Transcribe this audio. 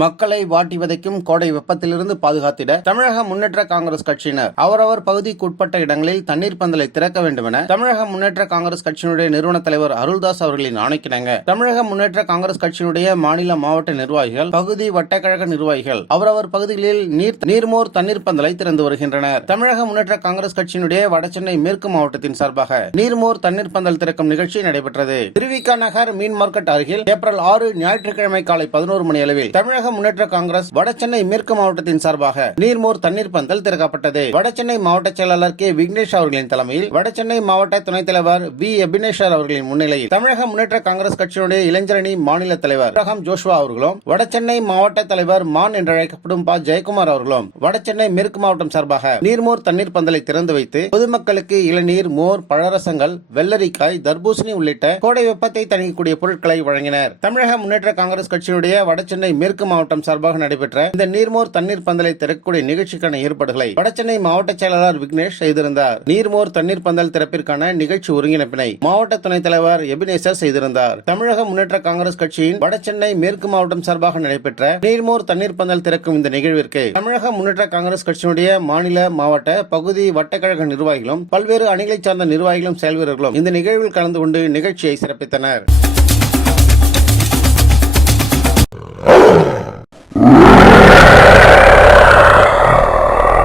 மக்களை வாட்டி வதைக்கும் கோடை வெப்பத்திலிருந்து பாதுகாத்திட தமிழக முன்னேற்ற காங்கிரஸ் கட்சியினர் அவரவர் பகுதிக்குட்பட்ட இடங்களில் தண்ணீர் பந்தலை திறக்க வேண்டும் என தமிழக முன்னேற்ற காங்கிரஸ் கட்சியினுடைய நிறுவன தலைவர் அருள்தாஸ் அவர்களின் ஆணைக்கிணங்க தமிழக முன்னேற்ற காங்கிரஸ் கட்சியினுடைய மாநில மாவட்ட நிர்வாகிகள் பகுதி வட்டக்கழக நிர்வாகிகள் அவரவர் பகுதிகளில் நீர் நீர்மோர் தண்ணீர் பந்தலை திறந்து வருகின்றனர். தமிழக முன்னேற்ற காங்கிரஸ் கட்சியினுடைய வடசென்னை மேற்கு மாவட்டத்தின் சார்பாக நீர்மோர் தண்ணீர் பந்தல் திறக்கும் நிகழ்ச்சி நடைபெற்றது. திருவிக்கா நகர் மீன் மார்க்கெட் அருகில் ஏப்ரல் ஆறு ஞாயிற்றுக்கிழமை காலை பதினோரு மணி அளவில் தமிழக முன்னேற்ற காங்கிரஸ் வடசென்னை மேற்கு மாவட்டத்தின் சார்பாக நீர்மோர் தண்ணீர் பந்தல் திறக்கப்பட்டது. வடசென்னை மாவட்ட செயலாளர் கே. விக்னேஷ் அவர்களின் தலைமையில் வடசென்னை மாவட்ட துணைத் தலைவர் வி. எபினேஷர் அவர்களின் முன்னிலையில் தமிழக முன்னேற்ற காங்கிரஸ் கட்சியினுடைய இளைஞரணி மாநில தலைவர் அப்ரஹாம் ஜோஷ்வா அவர்களும் வடசென்னை மாவட்ட தலைவர் மான் என்று அழைக்கப்படும் ப. ஜெயக்குமார் அவர்களும் வடசென்னை மேற்கு மாவட்டம் சார்பாக நீர்மோர் தண்ணீர் பந்தலை திறந்து வைத்து பொதுமக்களுக்கு இளநீர் மோர் பழரசங்கள் வெள்ளரிக்காய் தர்பூசணி உள்ளிட்ட கோடை வெப்பத்தை தணிக்கக்கூடிய பொருட்களை வழங்கினர். தமிழக முன்னேற்ற காங்கிரஸ் கட்சியினுடைய வடசென்னை மேற்கு மாவட்ட மாவட்டம் சார்பாக நடைபெற்ற இந்த நீர்மோர் தண்ணீர் பந்தலை திறக்கக்கூடிய நிகழ்ச்சிக்கான ஏற்பாடுகளை வடசென்னை மாவட்ட செயலாளர் விக்னேஷ் செய்திருந்தார். நீர்மோர் தண்ணீர் பந்தல் திறப்பிற்கான நிகழ்ச்சி ஒருங்கிணைப்பினை மாவட்ட துணைத் தலைவர் எபினேசர் செய்திருந்தார். தமிழக முன்னேற்ற காங்கிரஸ் கட்சியின் வடசென்னை மேற்கு மாவட்டம் சார்பாக நடைபெற்ற நீர்மோர் தண்ணீர் பந்தல் திறக்கும் இந்த நிகழ்விற்கு தமிழக முன்னேற்ற காங்கிரஸ் கட்சியினுடைய மாநில மாவட்ட பகுதி வட்டக்கழக நிர்வாகிகளும் பல்வேறு அணிகளைச் சார்ந்த நிர்வாகிகளும் செயல்வீரர்களும் இந்த நிகழ்வில் கலந்து கொண்டு நிகழ்ச்சியை சிறப்பித்தனர்.